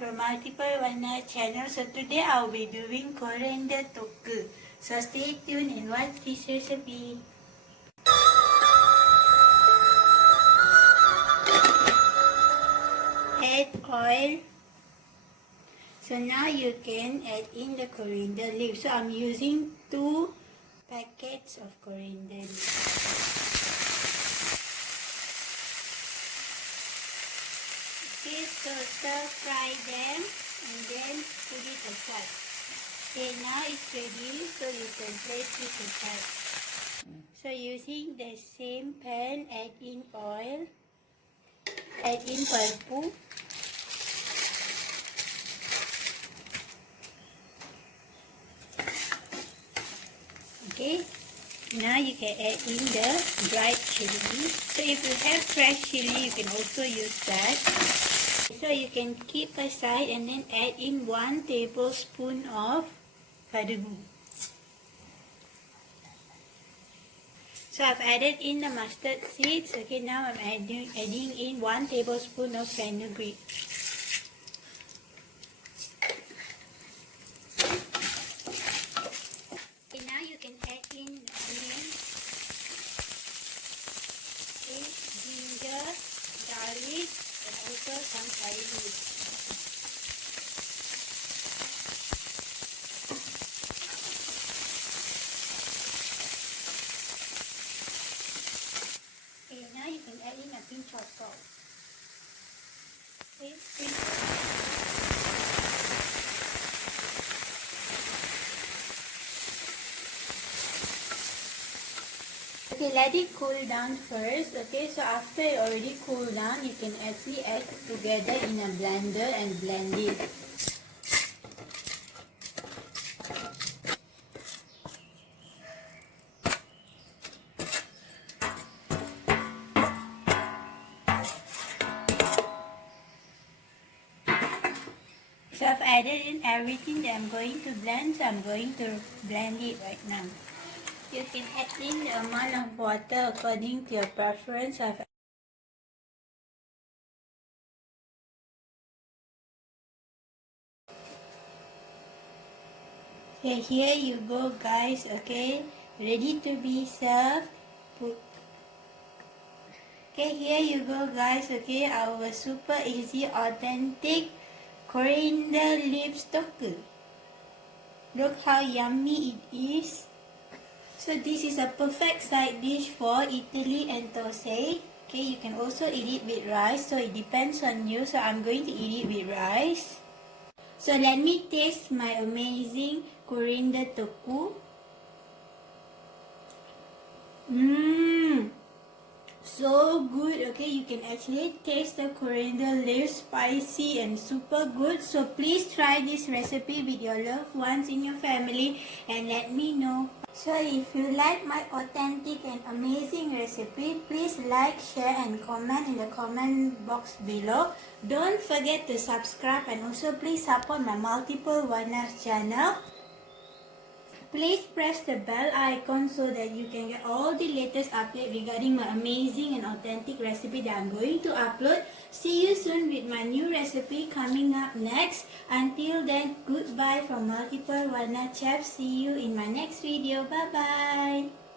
from Multiple Warna channel. So today I'll be doing coriander toku. So stay tuned and watch this recipe. Add oil. So now you can add in the coriander leaves. So I'm using 2 packets of coriander leaves. Okay, so stir fry them and then put it aside. Okay, now it's ready, so you can place it aside. So using the same pan, add in oil, add in pulpu, okay. Now you can add in the dried chili. So if you have fresh chili, you can also use that. So you can keep aside and then add in 1 tablespoon of kadagu. So I've added in the mustard seeds. Okay, now I'm adding in 1 tablespoon of fenugreek. Okay, now you can add in onion, ginger, garlic, and also some curry leaves. Okay, now you can add in a pinch of salt. Okay, okay, let it cool down first. Okay, so after it already cooled down, you can actually add together in a blender and blend it. So I've added in everything that I'm going to blend, so I'm going to blend it right now. You can add in the amount of water according to your preference. Okay, here you go guys, okay, ready to be served. Okay, here you go guys, okay, our super easy authentic coriander leaves toku. Look how yummy it is. So this is a perfect side dish for idli and thosai. Okay, you can also eat it with rice, so it depends on you. So I'm going to eat it with rice. So let me taste my amazing coriander toku. So good. Okay, you can actually taste the coriander leaves, spicy and super good. So please try this recipe with your loved ones in your family and let me know. So if you like my authentic and amazing recipe, please like, share and comment in the comment box below. Don't forget to subscribe and also please support my Multiple Warnas channel. Please press the bell icon so that you can get all the latest updates regarding my amazing and authentic recipe that I'm going to upload. See you soon with my new recipe coming up next. Until then, goodbye from Multiple Warna Chef. See you in my next video. Bye bye.